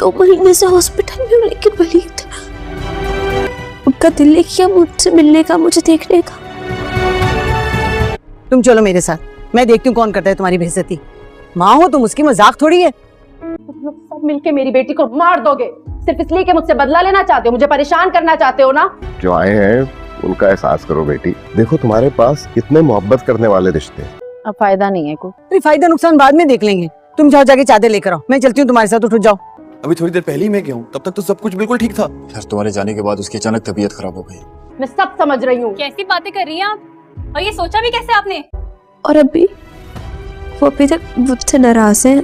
2 महीने से हॉस्पिटल में हूँ, लेकिन वलीद, उनका दिल नहीं किया मुझसे मिलने का, मुझे देखने का। तुम चलो मेरे साथ, मैं देखती हूँ कौन करता है तुम्हारी बेइज्जती। माँ हो तुम, उसकी मजाक थोड़ी है। तुम लोग सब मिलके मेरी बेटी को मार दोगे सिर्फ इसलिए कि मुझसे बदला लेना चाहते हो, मुझे परेशान करना चाहते हो ना। जो आए हैं उनका एहसास करो बेटी। देखो तुम्हारे पास कितने मोहब्बत करने वाले रिश्ते। अब फायदा नहीं है कोई। अरे फायदा नुकसान बाद में देख लेंगे। तुम जाओ जाके चादर लेकर आओ, मैं चलती हूँ तुम्हारे साथ। उठ जाओ। अभी थोड़ी देर पहले ही मैं गया हूँ, तब तक तो सब कुछ बिल्कुल ठीक था। यार तुम्हारे जाने के बाद उसकी अचानक तबीयत खराब हो गई। मैं सब समझ रही हूँ। कैसी बातें कर रही हैं आप, और ये सोचा भी कैसे आपने? और अभी वो अभी तक मुझसे नाराज हैं।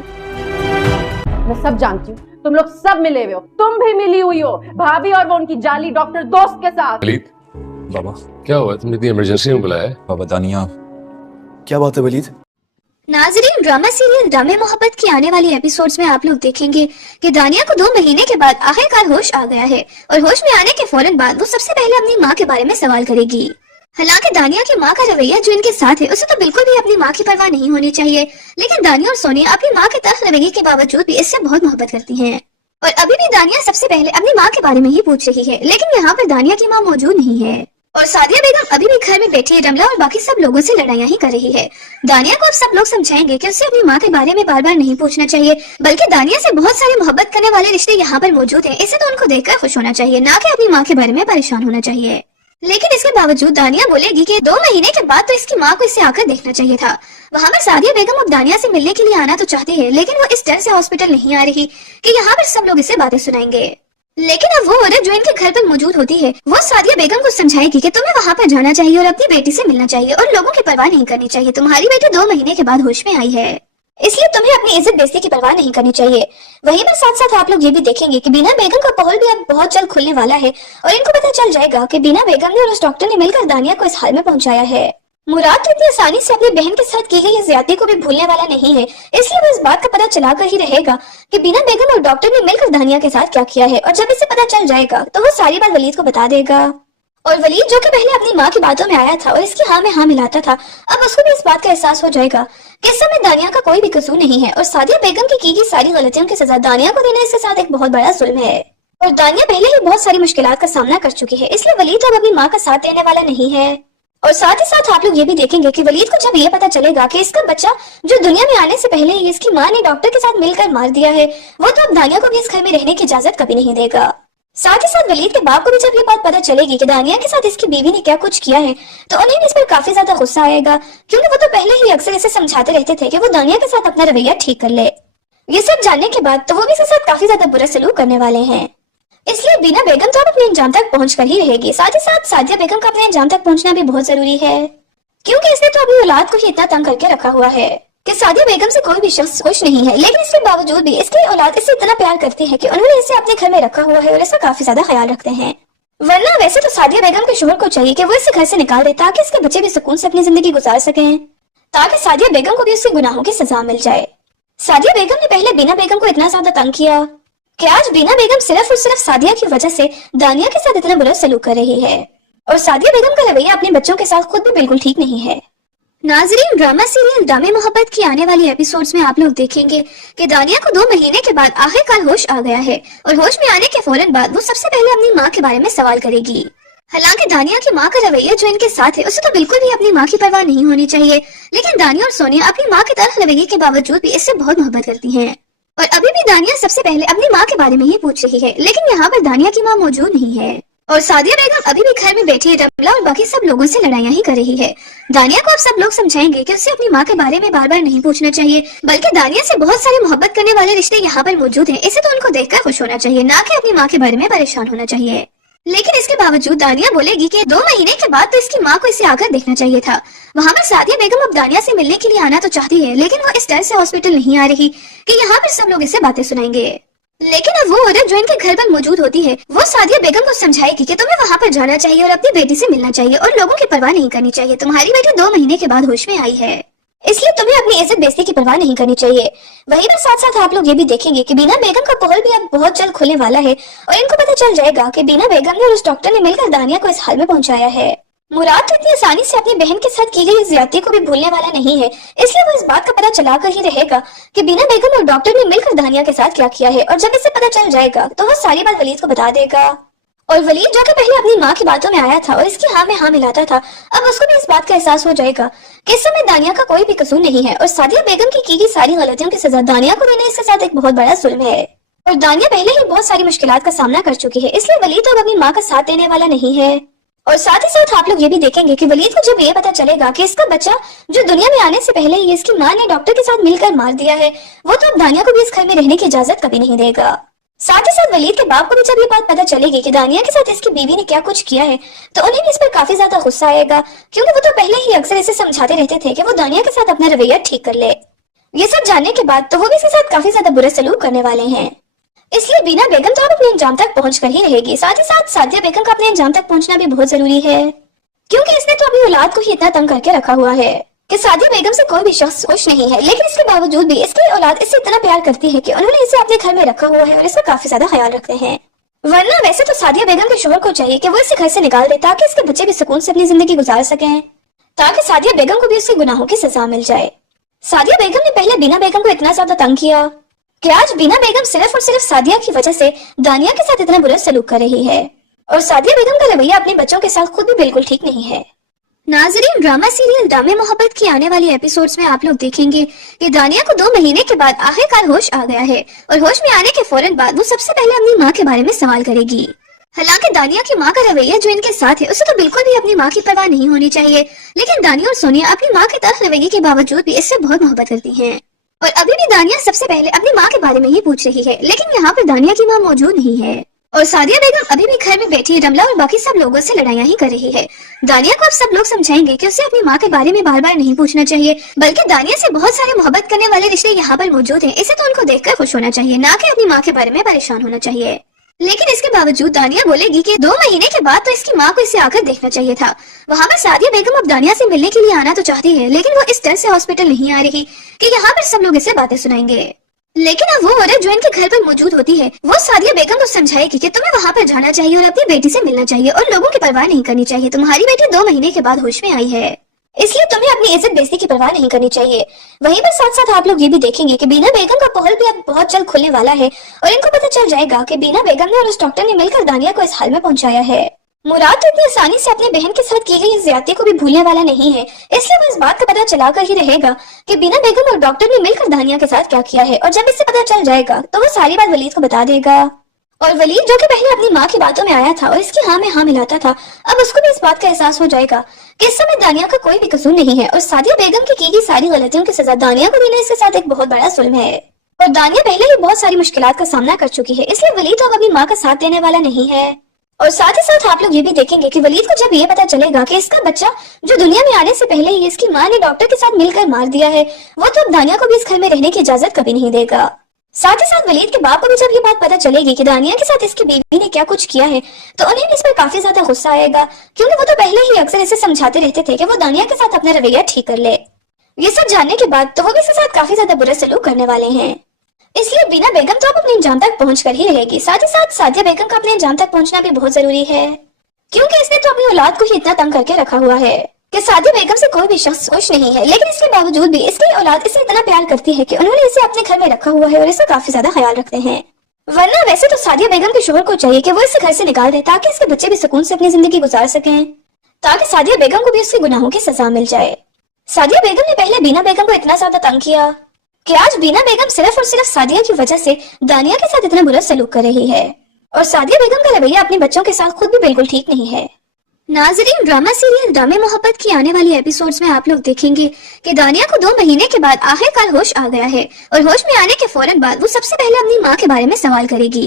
मैं सब जानती हूँ, तुम लोग सब मिले हुए हो, तुम भी मिली हुई हो, भाभी और वो उनकी जाली डॉक्टर दोस्त के साथ। वलीद, बाबा, क्या हुआ? तुमने इतनी इमरजेंसी में बुलाया है? बाबा दानिया। क्या बात है वलीद? नाजरीन, ड्रामा सीरियल ड्रामे मोहब्बत की आने वाली एपिसोड्स में आप लोग देखेंगे कि दानिया को 2 महीने के बाद आखिरकार होश आ गया है, और होश में आने के फौरन बाद वो सबसे पहले अपनी माँ के बारे में सवाल करेगी। हालांकि दानिया की माँ का रवैया जो इनके साथ है, उसे तो बिल्कुल भी अपनी माँ की परवाह नहीं होनी चाहिए, लेकिन दानिया और सोनिया अपनी माँ के तल्ख रवैये के बावजूद भी इससे बहुत मोहब्बत करती हैं। और अभी भी दानिया सबसे पहले अपनी माँ के बारे में ही पूछ रही है, लेकिन यहाँ पर दानिया की माँ मौजूद नहीं है, और सादिया बेगम अभी भी घर में बैठी रमला और बाकी सब लोगों से लड़ाइयाँ ही कर रही है। दानिया को अब सब लोग समझाएंगे कि उसे अपनी माँ के बारे में बार बार नहीं पूछना चाहिए, बल्कि दानिया से बहुत सारे मोहब्बत करने वाले रिश्ते यहाँ पर मौजूद हैं, इसे तो उनको देखकर खुश होना चाहिए, ना कि अपनी माँ के बारे में परेशान होना चाहिए। लेकिन इसके बावजूद दानिया बोलेगी कि 2 महीने के बाद तो इसकी माँ को इसे आकर देखना चाहिए था। वहाँ पर सादिया बेगम अब दानिया से मिलने के लिए आना तो चाहती है, लेकिन वो इस डर से हॉस्पिटल नहीं आ रही कि यहाँ पर सब लोग इसे बातें सुनाएंगे। लेकिन अब वो औरत जो इनके घर पर मौजूद होती है, वो सादिया बेगम को समझाएगी कि तुम्हें वहाँ पर जाना चाहिए और अपनी बेटी से मिलना चाहिए और लोगों की परवाह नहीं करनी चाहिए। तुम्हारी बेटी 2 महीने के बाद होश में आई है, इसलिए तुम्हें अपनी इज्जत बेइज्जती की परवाह नहीं करनी चाहिए। वहीं पर साथ साथ आप लोग ये भी देखेंगे कि बीना बेगम का पोल भी अब बहुत जल्द खुलने वाला है, और इनको पता चल जाएगा कि बीना बेगम ने और उस डॉक्टर ने मिलकर दानिया को इस हाल में पहुंचाया है। मुराद तो इतनी आसानी से अपनी बहन के साथ की गई ज्यादती को भी भूलने वाला नहीं है, इसलिए वो इस बात का पता चला कर ही रहेगा कि बीना बेगम और डॉक्टर ने मिलकर दानिया के साथ क्या किया है, और जब इसे पता चल जाएगा तो वो सारी बात वलीद को बता देगा। और वलीद जो कि पहले अपनी माँ की बातों में आया था और इसकी हाँ में हाँ मिलाता था, अब उसको भी इस बात का एहसास हो जाएगा कि इस समय दानिया का कोई भी कसूर नहीं है, और सादिया बेगम की गई सारी गलतियों की सजा दानिया को देना इसके साथ एक बहुत बड़ा जुल्म है। और दानिया पहले ही बहुत सारी मुश्किलात का सामना कर चुकी है, इसलिए वलीद अब अपनी माँ का साथ देने वाला नहीं है। और साथ ही साथ आप लोग ये भी देखेंगे कि वलीद को जब ये पता चलेगा कि इसका बच्चा जो दुनिया में आने से पहले ही इसकी माँ ने डॉक्टर के साथ मिलकर मार दिया है, वो तो अब दानिया को भी इस घर में रहने की इजाजत कभी नहीं देगा। साथ ही साथ वलीद के बाप को भी जब ये बात पता चलेगी कि दानिया के साथ इसकी बीवी ने क्या कुछ किया है, तो उन्हें इस पर काफी ज्यादा गुस्सा आएगा, क्योंकि वो तो पहले ही अक्सर इसे समझाते रहते थे कि वो दानिया के साथ अपना रवैया ठीक कर ले। ये सब जानने के बाद तो वो भी इसके साथ काफी ज्यादा बुरा सलूक करने वाले हैं, इसलिए बीना बेगम तो अब अपने अंजाम तक पहुंच कर ही रहेगी। साथ ही साथ सादिया बेगम का अपने अंजाम तक पहुंचना भी बहुत जरूरी है, क्योंकि इसने तो अपनी औलाद को ही इतना तंग करके रखा हुआ है कि सादिया बेगम से कोई भी शख्स खुश नहीं है, लेकिन इसके बावजूद भी इसकी औलाद इससे इतना प्यार करती है कि उन्होंने इसे अपने घर में रखा हुआ है और इसका काफी ज्यादा ख्याल रखते हैं। वरना वैसे तो सादिया बेगम के शोहर को चाहिए कि वो इसे घर से निकाल दे, ताकि इसके बच्चे भी सुकून से अपनी जिंदगी गुजार सकें, ताकि सादिया बेगम को भी उसके गुनाहों की सजा मिल जाए। सादिया बेगम ने पहले बीना बेगम को इतना ज्यादा तंग किया कि आज बीना बेगम सिर्फ और सिर्फ सादिया की वजह से दानिया के साथ इतना बुरा सलूक कर रही है, और सादिया बेगम का रवैया अपने बच्चों के साथ खुद भी बिल्कुल ठीक नहीं है। नाजरीन, ड्रामा सीरियल ड्रामे मोहब्बत की आने वाली एपिसोड्स में आप लोग देखेंगे कि दानिया को 2 महीने के बाद आखिरकार होश आ गया है, और होश में आने के फौरन बाद वो सबसे पहले अपनी माँ के बारे में सवाल करेगी। हालांकि दानिया की माँ का रवैया जो इनके साथ है, उसे तो बिल्कुल भी अपनी माँ की परवाह नहीं होनी चाहिए, लेकिन दानिया और सोनिया अपनी माँ के तल्ख रवैये के बावजूद भी इससे बहुत मोहब्बत करती हैं। और अभी भी दानिया सबसे पहले अपनी माँ के बारे में ही पूछ रही है, लेकिन यहाँ पर दानिया की माँ मौजूद नहीं है, और सादिया बेगम अभी भी घर में बैठी है रमला और बाकी सब लोगों से लड़ाइयाँ ही कर रही है। दानिया को अब सब लोग समझाएंगे कि उसे अपनी माँ के बारे में बार बार नहीं पूछना चाहिए, बल्कि दानिया से बहुत सारे मोहब्बत करने वाले रिश्ते यहाँ पर मौजूद हैं, इसे तो उनको देखकर खुश होना चाहिए, ना कि अपनी माँ के बारे में परेशान होना चाहिए। लेकिन इसके बावजूद दानिया बोलेगी कि 2 महीने के बाद तो इसकी माँ को इसे आकर देखना चाहिए था। वहाँ पर सादिया बेगम अब दानिया से मिलने के लिए आना तो चाहती है, लेकिन वो इस डर से हॉस्पिटल नहीं आ रही कि यहाँ पर सब लोग इसे बातें सुनाएंगे। लेकिन अब वो औरत जो इनके घर पर मौजूद होती है, वो सादिया बेगम को समझाएगी कि तुम्हें वहाँ पर जाना चाहिए और अपनी बेटी से मिलना चाहिए और लोगों की परवाह नहीं करनी चाहिए। तुम्हारी बेटी 2 महीने के बाद होश में आई है, इसलिए तुम्हें अपनी इज्जत बेइज्जती की परवाह नहीं करनी चाहिए। वहीं पर साथ साथ आप लोग ये भी देखेंगे कि बीना बेगम का पोल भी अब बहुत जल्द खुलने वाला है, और इनको पता चल जाएगा कि बीना बेगम ने और उस डॉक्टर ने मिलकर दानिया को इस हाल में पहुंचाया है। मुराद तो इतनी आसानी से अपनी बहन के साथ की गई ज्यादती को भी भूलने वाला नहीं है, इसलिए वो इस बात का पता चला कर ही रहेगा कि बीना बेगम और डॉक्टर ने मिलकर दानिया के साथ क्या किया है, और जब इसे पता चल जाएगा तो वो सारी बात वलीद को बता देगा। और वलीद जो कि पहले अपनी माँ की बातों में आया था और इसकी हाँ में हाँ मिलाता था, अब उसको भी इस बात का एहसास हो जाएगा कि इस समय दानिया का कोई भी कसूर नहीं है और सादिया बेगम की गई सारी गलतियों की सजा दानिया को देना इसके साथ एक बहुत बड़ा जुल्म है। और दानिया पहले ही बहुत सारी मुश्किलात का सामना कर चुकी है, इसलिए वलीद तो अब अपनी माँ का साथ देने वाला नहीं है। और साथ ही साथ आप लोग ये भी देखेंगे कि वलीद को जब ये पता चलेगा कि इसका बच्चा जो दुनिया में आने से पहले ही इसकी माँ ने डॉक्टर के साथ मिलकर मार दिया है, वो तो अब दानिया को भी इस घर में रहने की इजाजत कभी नहीं देगा। साथ ही साथ वलीद के बाप को भी जब ये बात पता चलेगी कि दानिया के साथ इसकी बीवी ने क्या कुछ किया है, तो उन्हें भी इस पर काफी ज्यादा गुस्सा आएगा, क्योंकि वो तो पहले ही अक्सर इसे समझाते रहते थे कि वो दानिया के साथ अपना रवैया ठीक कर ले। ये सब जानने के बाद तो वो भी इसके साथ काफी ज्यादा बुरा सलूक करने वाले हैं, इसलिए बीना बेगम तो अब अपने अंजाम तक पहुंच कर ही रहेगी। साथ ही साथ सादिया बेगम का अपने अंजाम तक पहुंचना भी बहुत जरूरी है, क्योंकि इसने तो अपनी औलाद को ही इतना तंग करके रखा हुआ है कि सादिया बेगम से कोई भी शख्स खुश नहीं है, लेकिन इसके बावजूद भी इसकी औलाद इससे इतना प्यार करती है कि उन्होंने इसे अपने घर में रखा हुआ है और इसका काफी ज्यादा ख्याल रखते हैं। वरना वैसे तो सादिया बेगम के शोहर को चाहिए कि वो इसे घर से निकाल दे ताकि इसके बच्चे भी सुकून से अपनी जिंदगी गुजार सकें, ताकि सादिया बेगम को भी उसके गुनाहों की सजा मिल जाए। सादिया बेगम ने पहले बीना बेगम को इतना ज्यादा तंग किया कि आज बीना बेगम सिर्फ और सिर्फ सादिया की वजह से दानिया के साथ इतना बुरा सलूक कर रही है, और सादिया बेगम का रवैया अपने बच्चों के साथ खुद भी बिल्कुल ठीक नहीं है। नाज़रीन, ड्रामा सीरियल दामे मोहब्बत की आने वाली एपिसोड्स में आप लोग देखेंगे कि दानिया को 2 महीने के बाद आखिरकार होश आ गया है, और होश में आने के फौरन बाद वो सबसे पहले अपनी माँ के बारे में सवाल करेगी। हालांकि दानिया की माँ का रवैया जो इनके साथ है, उसे तो बिल्कुल भी अपनी माँ की परवाह नहीं होनी चाहिए, लेकिन दानिया और सोनिया अपनी माँ के तरफ रवैये के बावजूद भी इससे बहुत मोहब्बत करती हैं। और अभी भी दानिया सबसे पहले अपनी माँ के बारे में ही पूछ रही है, लेकिन यहाँ पर दानिया की माँ मौजूद नहीं है, और सादिया बेगम अभी भी घर में बैठी रमला और बाकी सब लोगों से लड़ाइयाँ ही कर रही है। दानिया को अब सब लोग समझाएंगे कि उसे अपनी माँ के बारे में बार बार नहीं पूछना चाहिए, बल्कि दानिया से बहुत सारे मोहब्बत करने वाले रिश्ते यहाँ पर मौजूद हैं, इसे तो उनको देखकर खुश होना चाहिए, ना कि अपनी माँ के बारे में परेशान होना चाहिए। लेकिन इसके बावजूद दानिया बोलेगी कि 2 महीने के बाद तो इसकी माँ को इसे आकर देखना चाहिए था। वहाँ पर सादिया बेगम अब दानिया से मिलने के लिए आना तो चाहती है, लेकिन वो इस डर से हॉस्पिटल नहीं आ रही कि यहाँ पर सब लोग इसे बातें सुनाएंगे। लेकिन अब वो औरत जो इनके घर पर मौजूद होती है, वो सादिया बेगम को समझाएगी कि तुम्हें वहाँ पर जाना चाहिए और अपनी बेटी से मिलना चाहिए और लोगों की परवाह नहीं करनी चाहिए। तुम्हारी बेटी 2 महीने के बाद होश में आई है, इसलिए तुम्हें अपनी इज्जत बेइज्जती की परवाह नहीं करनी चाहिए। वहीं पर साथ साथ आप लोग ये भी देखेंगे कि बीना बेगम का पोहल भी अब बहुत जल्द खुलने वाला है, और इनको पता चल जाएगा कि बीना बेगम ने और उस डॉक्टर ने मिलकर दानिया को इस हाल में पहुंचाया है। मुराद तो इतनी आसानी से अपनी बहन के साथ की गई ज्यादती को भी भूलने वाला नहीं है, इसलिए वो इस बात का पता चला कर ही रहेगा कि बीना बेगम और डॉक्टर ने मिलकर दानिया के साथ क्या किया है, और जब इससे पता चल जाएगा तो वो सारी बात वलीद को बता देगा। और वलीद जो कि पहले अपनी माँ की बातों में आया था और इसकी हाँ में हाँ मिलाता था, अब उसको भी इस बात का एहसास हो जाएगा कि इस समय दानिया का कोई भी कसूर नहीं है, और सादिया बेगम की गई सारी गलतियों की सजा दानिया को देना इसके साथ एक बहुत बड़ा जुल्म है। और दानिया पहले ही बहुत सारी मुश्किलात का सामना कर चुकी है, इसलिए वलीद अब अपनी माँ का साथ देने वाला नहीं है। और साथ ही साथ आप लोग ये भी देखेंगे कि वलीद को जब ये पता चलेगा कि इसका बच्चा जो दुनिया में आने से पहले ही इसकी माँ ने डॉक्टर के साथ मिलकर मार दिया है, वो तो अब दानिया को भी इस घर में रहने की इजाजत कभी नहीं देगा। साथ ही साथ वलीद के बाप को भी जब ये बात पता चलेगी कि दानिया के साथ इसकी बीवी ने क्या कुछ किया है, तो उन्हें भी इस पर काफी ज्यादा गुस्सा आएगा, क्योंकि वो तो पहले ही अक्सर इसे समझाते रहते थे कि वो दानिया के साथ अपना रवैया ठीक कर ले। ये सब जानने के बाद तो वो भी इसके साथ काफी ज्यादा बुरा सलूक करने वाले हैं, इसलिए बीना बेगम तो अब अपने अंजाम तक पहुंच कर ही रहेगी। साथ ही साथ सादिया बेगम का अपने अंजाम तक पहुंचना भी बहुत जरूरी है, क्योंकि इसने तो अपनी औलाद को ही इतना तंग करके रखा हुआ है कि सादिया बेगम से कोई भी शख्स खुश नहीं है, लेकिन इसके बावजूद भी इसकी औलाद इसे इतना प्यार करती है कि उन्होंने इसे अपने घर में रखा हुआ है और इसका काफी ज्यादा ख्याल रखते हैं। वरना वैसे तो सादिया बेगम के शोहर को चाहिए कि वो इसे घर से निकाल दे ताकि इसके बच्चे भी सुकून से अपनी जिंदगी गुजार सकें, ताकि सादिया बेगम को भी उसके गुनाहों की सजा मिल जाए। सादिया बेगम ने पहले बीना बेगम को इतना ज्यादा तंग किया कि आज बीना बेगम सिर्फ और सिर्फ सादिया की वजह से दानिया के साथ इतना बुरा सलूक कर रही है, और सादिया बेगम का रवैया अपने बच्चों के साथ खुद भी बिल्कुल ठीक नहीं है। नाज़रीन, ड्रामा सीरियल दामे मोहब्बत की आने वाली एपिसोड्स में आप लोग देखेंगे कि दानिया को 2 महीने के बाद आखिरकार होश आ गया है, और होश में आने के फौरन बाद वो सबसे पहले अपनी माँ के बारे में सवाल करेगी।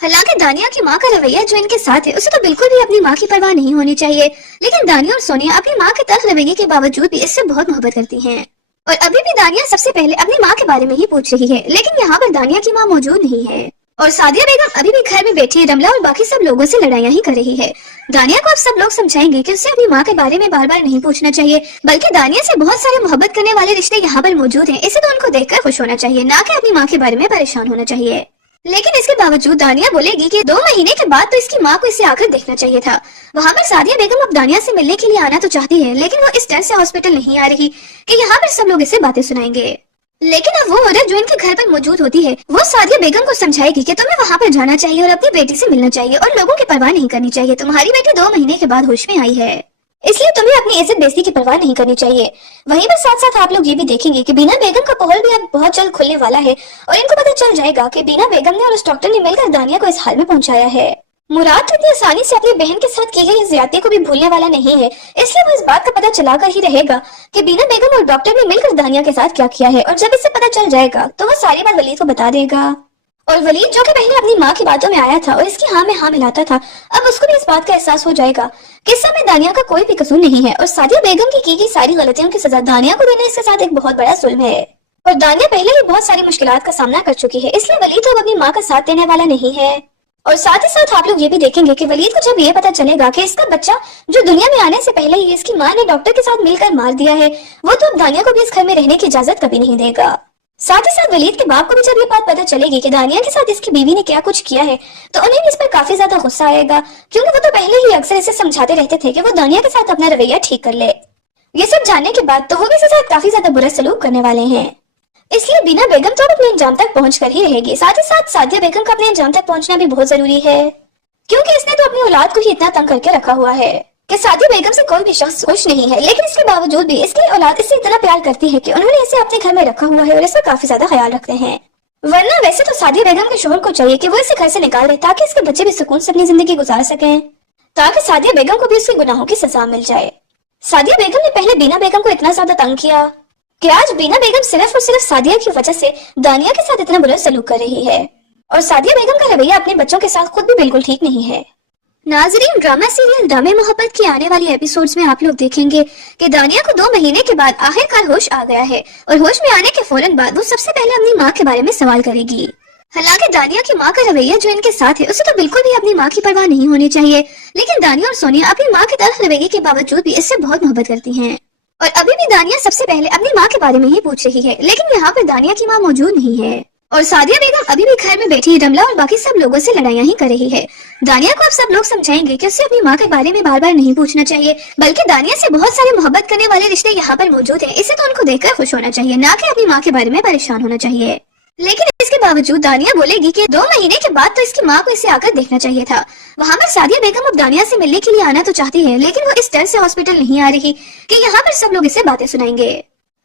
हालांकि दानिया की माँ का रवैया जो इनके साथ है, उसे तो बिल्कुल भी अपनी माँ की परवाह नहीं होनी चाहिए, लेकिन दानिया और सोनिया अपनी माँ के तल्ख रवैये के बावजूद भी इससे बहुत मोहब्बत करती हैं। और अभी भी दानिया सबसे पहले अपनी माँ के बारे में ही पूछ रही है, लेकिन यहाँ पर दानिया की माँ मौजूद नहीं है, और सादिया बेगम अभी भी घर में बैठी रमला और बाकी सब लोगों से लड़ाइयाँ ही कर रही है। दानिया को अब सब लोग समझाएंगे कि उसे अपनी माँ के बारे में बार बार नहीं पूछना चाहिए, बल्कि दानिया से बहुत सारे मोहब्बत करने वाले रिश्ते यहाँ पर मौजूद हैं, इसे तो उनको देखकर खुश होना चाहिए, ना कि अपनी माँ के बारे में परेशान होना चाहिए। लेकिन इसके बावजूद दानिया बोलेगी कि 2 महीने के बाद तो इसकी माँ को इसे आकर देखना चाहिए था। वहाँ पर सादिया बेगम अब दानिया से मिलने के लिए आना तो चाहती है, लेकिन वो इस डर से हॉस्पिटल नहीं आ रही कि यहाँ पर सब लोग इसे बातें सुनाएंगे। लेकिन अब वो औरत जो इनके घर पर मौजूद होती है वो सादिया बेगम को समझाएगी कि तुम्हें वहाँ पर जाना चाहिए और अपनी बेटी से मिलना चाहिए और लोगों की परवाह नहीं करनी चाहिए। तुम्हारी बेटी 2 महीने के बाद होश में आई है, इसलिए तुम्हें अपनी इज्जत बेइज्जती की परवाह नहीं करनी चाहिए। वहीं पर साथ साथ आप लोग ये भी देखेंगे कि बीना बेगम का पोहल भी अब बहुत जल्द खुलने वाला है और इनको पता चल जाएगा कि बीना बेगम ने और उस डॉक्टर ने मिलकर दानिया को इस हाल में पहुंचाया है। मुराद तो इतनी आसानी से अपनी बहन के साथ की गई इस ज्यादती को भी भूलने वाला नहीं है, इसलिए वो इस बात का पता चला कर ही रहेगा कि बीना बेगम और डॉक्टर ने मिलकर दानिया के साथ क्या किया है। और जब इसे पता चल जाएगा तो वो सारी बात वलीद को बता देगा। और वलीद जो कि पहले अपनी माँ की बातों में आया था और इसकी हाँ में हाँ मिलाता था, अब उसको भी इस बात का एहसास हो जाएगा कि इस समय दानिया का कोई भी कसूर नहीं है और सादिया बेगम की गई सारी गलतियों की सजा दानिया को देना इसके साथ एक बहुत बड़ा जुल्म है। और दानिया पहले ही बहुत सारी मुश्किलात का सामना कर चुकी है, इसलिए वलीद तो अपनी माँ का साथ देने वाला नहीं है। और साथ ही साथ आप लोग ये भी देखेंगे कि वलीद को जब ये पता चलेगा कि इसका बच्चा जो दुनिया में आने से पहले ही इसकी माँ ने डॉक्टर के साथ मिलकर मार दिया है, वो तो अब दानिया को भी इस घर में रहने की इजाजत कभी नहीं देगा। साथ ही साथ वलीद के बाप को भी जब ये बात पता चलेगी कि दानिया के साथ इसकी बीवी ने क्या कुछ किया है, तो उन्हें भी इस पर काफी ज्यादा गुस्सा आएगा, क्योंकि वो तो पहले ही अक्सर इसे समझाते रहते थे कि वो दानिया के साथ अपना रवैया ठीक कर ले। ये सब जानने के बाद तो वो भी इसके साथ काफी ज्यादा बुरा सलूक करने वाले हैं, इसलिए बीना बेगम तो अपने अंजाम तक पहुंच कर ही रहेगी। साथ ही साथ सादिया बेगम का अपने अंजाम तक पहुंचना भी बहुत जरूरी है, क्योंकि इसने तो अपनी औलाद को ही इतना तंग करके रखा हुआ है कि सादिया बेगम से कोई भी शख्स खुश नहीं है, लेकिन इसके बावजूद भी इसकी औलाद इससे इतना प्यार करती है कि उन्होंने इसे अपने घर में रखा हुआ है और इसका काफी ज्यादा ख्याल रखते हैं। वरना वैसे तो सादिया बेगम के शोहर को चाहिए कि वो इसे घर से निकाल दे ताकि इसके बच्चे भी सुकून से अपनी जिंदगी गुजार सकें, ताकि सादिया बेगम को भी उसके गुनाहों की सजा मिल जाए। सादिया बेगम ने पहले बीना बेगम को इतना ज्यादा तंग किया कि आज बीना बेगम सिर्फ और सिर्फ सादिया की वजह से दानिया के साथ इतना बुरा सलूक कर रही है, और सादिया बेगम का रवैया अपने बच्चों के साथ खुद भी बिल्कुल ठीक नहीं है। नाजरीन, ड्रामा सीरियल दामे मोहब्बत के आने वाली एपिसोड्स में आप लोग देखेंगे कि दानिया को 2 महीने के बाद आखिरकार होश आ गया है, और होश में आने के फौरन बाद वो सबसे पहले अपनी माँ के बारे में सवाल करेगी। हालांकि दानिया की माँ का रवैया जो इनके साथ है उसे तो बिल्कुल भी अपनी माँ की परवाह नहीं होनी चाहिए, लेकिन दानिया और सोनिया अपनी माँ के तलख रवैये के बावजूद भी इससे बहुत मोहब्बत करती हैं। और अभी भी दानिया सबसे पहले अपनी माँ के बारे में ही पूछ रही है, लेकिन यहाँ पर दानिया की माँ मौजूद नहीं है, और सादिया बेगम अभी भी घर में बैठी रमला और बाकी सब लोगों से लड़ाइयाँ ही कर रही है। दानिया को अब सब लोग समझाएंगे कि उसे अपनी माँ के बारे में बार बार नहीं पूछना चाहिए, बल्कि दानिया से बहुत सारे मोहब्बत करने वाले रिश्ते यहाँ पर मौजूद हैं, इसे तो उनको देखकर खुश होना चाहिए, ना कि अपनी माँ के बारे में परेशान होना चाहिए। लेकिन इसके बावजूद दानिया बोलेगी कि 2 महीने के बाद तो इसकी माँ को इसे आकर देखना चाहिए था। वहाँ पर सादिया बेगम अब दानिया से मिलने के लिए आना तो चाहती है, लेकिन वो इस डर से हॉस्पिटल नहीं आ रही कि यहाँ पर सब लोग इसे बातें सुनाएंगे।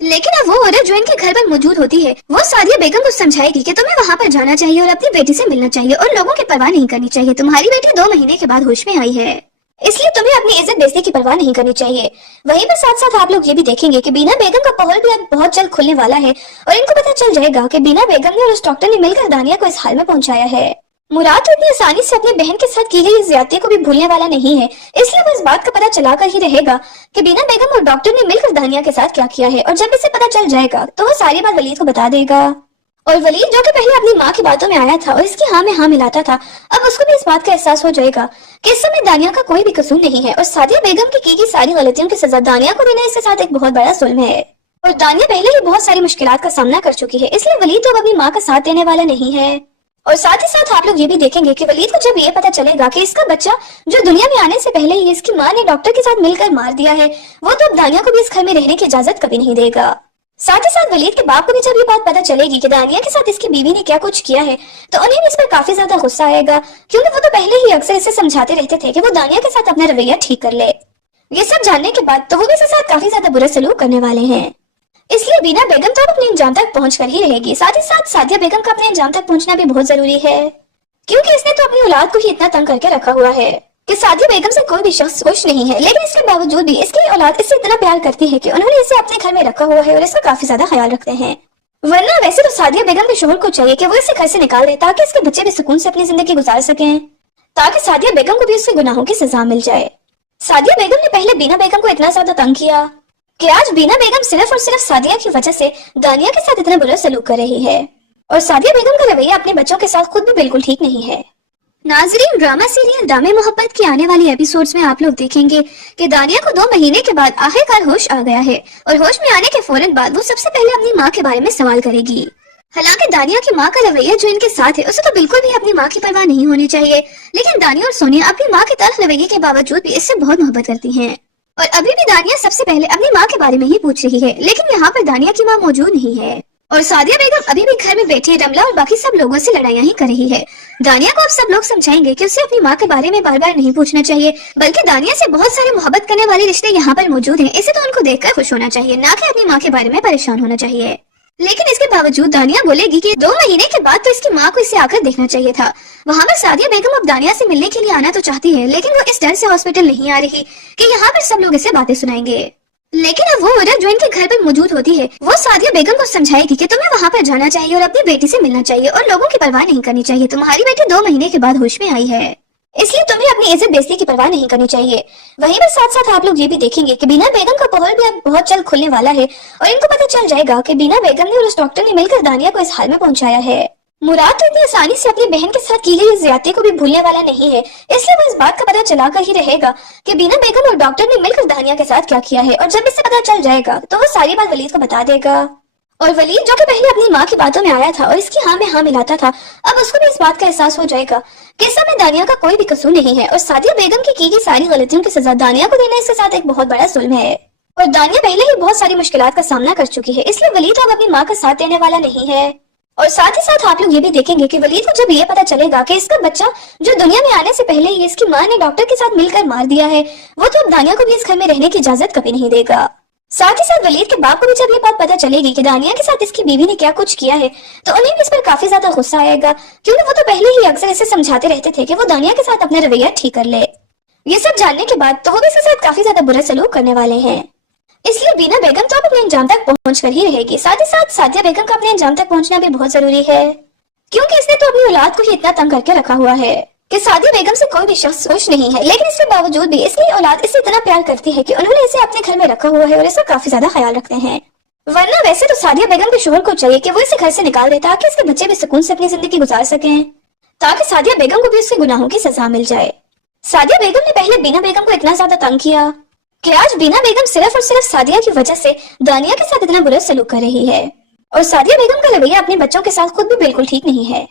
लेकिन अब वो औरत जो इनके घर पर मौजूद होती है वो सादिया बेगम को समझाएगी कि तुम्हें वहाँ पर जाना चाहिए और अपनी बेटी से मिलना चाहिए और लोगों की परवाह नहीं करनी चाहिए। तुम्हारी बेटी 2 महीने के बाद होश में आई है, इसलिए तुम्हें अपनी इज्जत बेइज्जती की परवाह नहीं करनी चाहिए। वहीं पर साथ साथ आप लोग ये भी देखेंगे कि बीना बेगम का पोहल भी अब बहुत जल्द खुलने वाला है, और इनको पता चल जाएगा कि बीना बेगम ने और उस डॉक्टर ने मिलकर दानिया को इस हाल में पहुंचाया है। मुराद तो इतनी आसानी से अपनी बहन के साथ की गई इस ज्यादती को भी भूलने वाला नहीं है, इसलिए वो इस बात का पता चला कर ही रहेगा कि बीना बेगम और डॉक्टर ने मिलकर दानिया के साथ क्या किया है। और जब इसे पता चल जाएगा तो वो सारी बात वलीद को बता देगा। और वलीद जो कि पहले अपनी माँ की बातों में आया था और इसकी हाँ में हाँ मिलाता था, अब उसको भी इस बात का एहसास हो जाएगा कि इस समय दानिया का कोई भी कसूर नहीं है, और सादिया बेगम की गई सारी गलतियों की सजा दानिया को देना इसके साथ एक बहुत बड़ा जुल्म है। और दानिया पहले ही बहुत सारी मुश्किलात का सामना कर चुकी है, इसलिए वलीद तो अपनी माँ का साथ देने वाला नहीं है। और साथ ही साथ आप लोग ये भी देखेंगे कि वलीद को जब ये पता चलेगा कि इसका बच्चा जो दुनिया में आने से पहले ही इसकी माँ ने डॉक्टर के साथ मिलकर मार दिया है, वो तो अब दानिया को भी इस घर में रहने की इजाजत कभी नहीं देगा। साथ ही साथ वलीद के बाप को भी जब ये बात पता चलेगी कि दानिया के साथ इसकी बीवी ने क्या कुछ किया है, तो उन्हें भी इस पर काफी ज्यादा गुस्सा आएगा, क्योंकि वो तो पहले ही अक्सर इसे समझाते रहते थे कि वो दानिया के साथ अपना रवैया ठीक कर ले। ये सब जानने के बाद तो वो भी इसके साथ काफी ज्यादा बुरा सलूक करने वाले हैं, इसलिए बीना बेगम तो अपने अंजाम तक पहुंच कर ही रहेगी। साथ ही साथ सादिया बेगम का अपने अंजाम तक पहुंचना भी बहुत जरूरी है, क्योंकि इसने तो अपनी औलाद को ही इतना तंग करके रखा हुआ है कि सादिया बेगम से कोई भी शख्स खुश नहीं है, लेकिन इसके बावजूद भी इसकी औलाद इससे इतना प्यार करती है कि उन्होंने इसे अपने घर में रखा हुआ है और इसका काफी ज्यादा ख्याल रखते हैं। वरना वैसे तो सादिया बेगम के शोहर को चाहिए कि वो इसे घर से निकाल दे ताकि इसके बच्चे भी सुकून से अपनी जिंदगी गुजार सकें, ताकि सादिया बेगम को भी उसके गुनाहों की सजा मिल जाए। सादिया बेगम ने पहले बीना बेगम को इतना ज्यादा तंग किया कि आज बीना बेगम सिर्फ और सिर्फ सादिया की वजह से दानिया के साथ इतना बुरा सलूक कर रही है, और सादिया बेगम का रवैया अपने बच्चों के साथ खुद भी बिल्कुल ठीक नहीं है। नाजरीन, ड्रामा सीरियल दामे मोहब्बत की आने वाली एपिसोड्स में आप लोग देखेंगे कि दानिया को 2 महीने के बाद आखिरकार होश आ गया है, और होश में आने के फौरन बाद वो सबसे पहले अपनी माँ के बारे में सवाल करेगी। हालांकि दानिया की माँ का रवैया जो इनके साथ है उसे तो बिल्कुल भी अपनी माँ की परवाह नहीं होनी चाहिए, लेकिन दानिया और सोनिया अपनी माँ के तल्ख रवैये के बावजूद भी इससे बहुत मोहब्बत करती हैं। और अभी भी दानिया सबसे पहले अपनी माँ के बारे में ही पूछ रही है, लेकिन यहाँ पर दानिया की माँ मौजूद नहीं है और सादिया बेगम अभी भी घर में बैठी रमला और बाकी सब लोगों से लड़ाइयाँ ही कर रही है। दानिया को अब सब लोग समझाएंगे कि उसे अपनी माँ के बारे में बार बार नहीं पूछना चाहिए, बल्कि दानिया से बहुत सारे मोहब्बत करने वाले रिश्ते यहाँ पर मौजूद हैं, इसे तो उनको देखकर खुश होना चाहिए, ना कि अपनी माँ के बारे में परेशान होना चाहिए। लेकिन इसके बावजूद दानिया बोलेगी कि 2 महीने के बाद तो इसकी माँ को इसे आकर देखना चाहिए था। वहाँ पर सादिया बेगम अब दानिया से मिलने के लिए आना तो चाहती है, लेकिन वो इस डर से हॉस्पिटल नहीं आ रही कि यहाँ पर सब लोग इसे बातें सुनाएंगे। लेकिन अब वो औरत जो इनके घर पर मौजूद होती है वो सादिया बेगम को समझाएगी कि तुम्हें वहाँ पर जाना चाहिए और अपनी बेटी से मिलना चाहिए और लोगों की परवाह नहीं करनी चाहिए। तुम्हारी बेटी 2 महीने के बाद होश में आई है, इसलिए तुम्हें अपनी इज्जत बेइज्जती की परवाह नहीं करनी चाहिए। वहीं पर साथ साथ आप लोग ये भी देखेंगे कि बीना बेगम का पोहल भी अब बहुत जल्द खुलने वाला है और इनको पता चल जाएगा कि बीना बेगम ने और उस डॉक्टर ने मिलकर दानिया को इस हाल में पहुंचाया है। मुराद तो इतनी आसानी से अपनी बहन के साथ की गई ज्यादती को भी भूलने वाला नहीं है, इसलिए वो इस बात का पता चलाकर ही रहेगा कि बीना बेगम और डॉक्टर ने मिलकर दानिया के साथ क्या किया है, और जब इसे पता चल जाएगा तो वो सारी बात वलीद को बता देगा। और वलीद जो कि पहले अपनी माँ की बातों में आया था और इसकी हाँ में हाँ मिलाता था, अब उसको भी इस बात का एहसास हो जाएगा कि इस समय दानिया का कोई भी कसूर नहीं है और सादिया बेगम की गई सारी गलतियों की सजा दानिया को देना इसके साथ एक बहुत बड़ा जुल्म है। और दानिया पहले ही बहुत सारी मुश्किलात का सामना कर चुकी है, इसलिए वलीद अब अपनी माँ का साथ देने वाला नहीं है। और साथ ही साथ आप लोग ये भी देखेंगे कि वलीद को जब ये पता चलेगा कि इसका बच्चा जो दुनिया में आने से पहले ही इसकी माँ ने डॉक्टर के साथ मिलकर मार दिया है, वो तो अब दानिया को भी इस घर में रहने की इजाजत कभी नहीं देगा। साथ ही साथ वलीद के बाप को भी जब ये बात पता चलेगी कि दानिया के साथ इसकी बीवी ने क्या कुछ किया है, तो उन्हें भी इस पर काफी ज्यादा गुस्सा आएगा, क्योंकि वो तो पहले ही अक्सर इसे समझाते रहते थे कि वो दानिया के साथ अपना रवैया ठीक कर ले। ये सब जानने के बाद तो वो भी इसके साथ काफी ज्यादा बुरा सलूक करने वाले हैं, इसलिए बीना बेगम तो अपने अंजाम तक पहुंच कर ही रहेगी। साथ ही साथ सादिया बेगम का अपने अंजाम तक पहुंचना भी बहुत जरूरी है, क्योंकि इसने तो अपनी औलाद को ही इतना तंग करके रखा हुआ है कि सादिया बेगम से कोई भी शख्स खुश नहीं है, लेकिन इसके बावजूद भी इसकी औलाद इसे इतना प्यार करती है कि उन्होंने इसे अपने घर में रखा हुआ है और इसका काफी ज्यादा ख्याल रखते हैं। वरना वैसे तो सादिया बेगम के शोहर को चाहिए कि वो इसे घर से निकाल दे ताकि इसके बच्चे भी सुकून से अपनी जिंदगी गुजार सकें, ताकि सादिया बेगम को भी उसके गुनाहों की सजा मिल जाए। सादिया बेगम ने पहले बीना बेगम को इतना ज्यादा तंग किया कि आज बीना बेगम सिर्फ और सिर्फ सादिया की वजह से दानिया के साथ इतना बुरा सलूक कर रही है, और सादिया बेगम का रवैया अपने बच्चों के साथ खुद भी बिल्कुल ठीक नहीं है।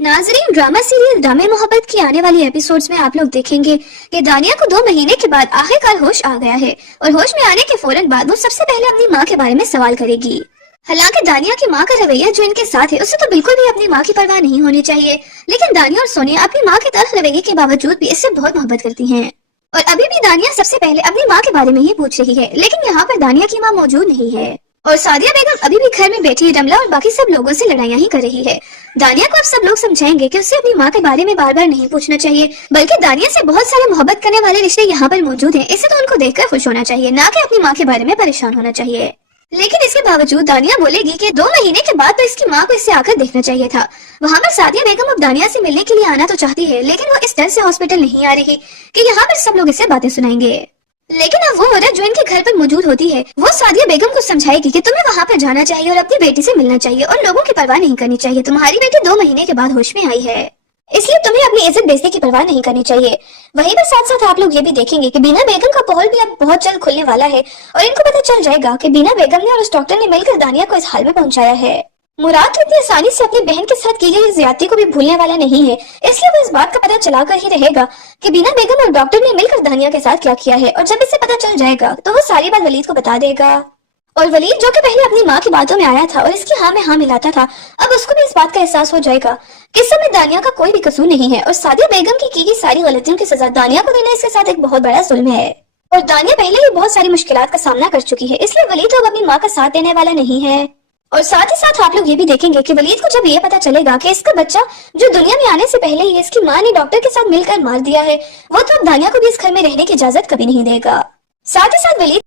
नाजरीन, ड्रामा सीरियल ड्रामे मोहब्बत की आने वाली एपिसोड्स में आप लोग देखेंगे कि दानिया को 2 महीने के बाद आखिरकार होश आ गया है, और होश में आने के फौरन बाद वो सबसे पहले अपनी माँ के बारे में सवाल करेगी। हालांकि दानिया की माँ का रवैया जो इनके साथ है उसे तो बिल्कुल भी अपनी माँ की परवाह नहीं होनी चाहिए, लेकिन दानिया और सोनिया अपनी माँ के तल्ख रवैये के बावजूद भी इससे बहुत मोहब्बत करती हैं। और अभी भी दानिया सबसे पहले अपनी माँ के बारे में ही पूछ रही है, लेकिन यहाँ पर दानिया की माँ मौजूद नहीं है और सादिया बेगम अभी भी घर में बैठी रमला और बाकी सब लोगों से लड़ाइयाँ ही कर रही है। दानिया को अब सब लोग समझाएंगे कि उसे अपनी माँ के बारे में बार बार नहीं पूछना चाहिए, बल्कि दानिया से बहुत सारे मोहब्बत करने वाले रिश्ते यहाँ पर मौजूद हैं, इसे तो उनको देखकर खुश होना चाहिए, ना कि अपनी माँ के बारे में परेशान होना चाहिए। लेकिन इसके बावजूद दानिया बोलेगी कि 2 महीने के बाद तो इसकी माँ को इससे आकर देखना चाहिए था। वहाँ पर सादिया बेगम अब दानिया से मिलने के लिए आना तो चाहती है, लेकिन वो इस डर से हॉस्पिटल नहीं आ रही कि यहाँ पर सब लोग इसे बातें सुनाएंगे। लेकिन अब वो औरत जो इनके घर पर मौजूद होती है वो सादिया बेगम को समझाएगी कि तुम्हें वहाँ पर जाना चाहिए और अपनी बेटी से मिलना चाहिए और लोगों की परवाह नहीं करनी चाहिए। तुम्हारी बेटी 2 महीने के बाद होश में आई है, इसलिए तुम्हें अपनी इज्जत बेइज्जती की परवाह नहीं करनी चाहिए। वहीं पर साथ साथ आप लोग ये भी देखेंगे कि बीना बेगम का पोहल भी अब बहुत जल्द खुलने वाला है और इनको पता चल जाएगा कि बीना बेगम ने और उस डॉक्टर ने मिलकर दानिया को इस हाल में पहुंचाया है। मुराद तो इतनी आसानी से अपनी बहन के साथ की गई ज्यादती को भी भूलने वाला नहीं है, इसलिए वो इस बात का पता चलाकर ही रहेगा कि बीना बेगम और डॉक्टर ने मिलकर दानिया के साथ क्या किया है, और जब इसे पता चल जाएगा तो वो सारी बात वलीद को बता देगा। और वलीद जो कि पहले अपनी माँ की बातों में आया था और इसकी हाँ में हाँ मिलाता था, अब उसको भी इस बात का एहसास हो जाएगा कि इस समय दानिया का कोई भी कसूर नहीं है और सादिया बेगम की गई सारी गलतियों की सजा दानिया को देना इसके साथ एक बहुत बड़ा जुल्म है। और दानिया पहले ही बहुत सारी मुश्किलात का सामना कर चुकी है, इसलिए वलीद तो अब अपनी माँ का साथ देने वाला नहीं है। और साथ ही साथ आप लोग ये भी देखेंगे कि वलीद को जब ये पता चलेगा कि इसका बच्चा जो दुनिया में आने से पहले ही इसकी माँ ने डॉक्टर के साथ मिलकर मार दिया है, वो तो अब दानिया को भी इस घर में रहने की इजाजत कभी नहीं देगा। साथ ही साथ वलीद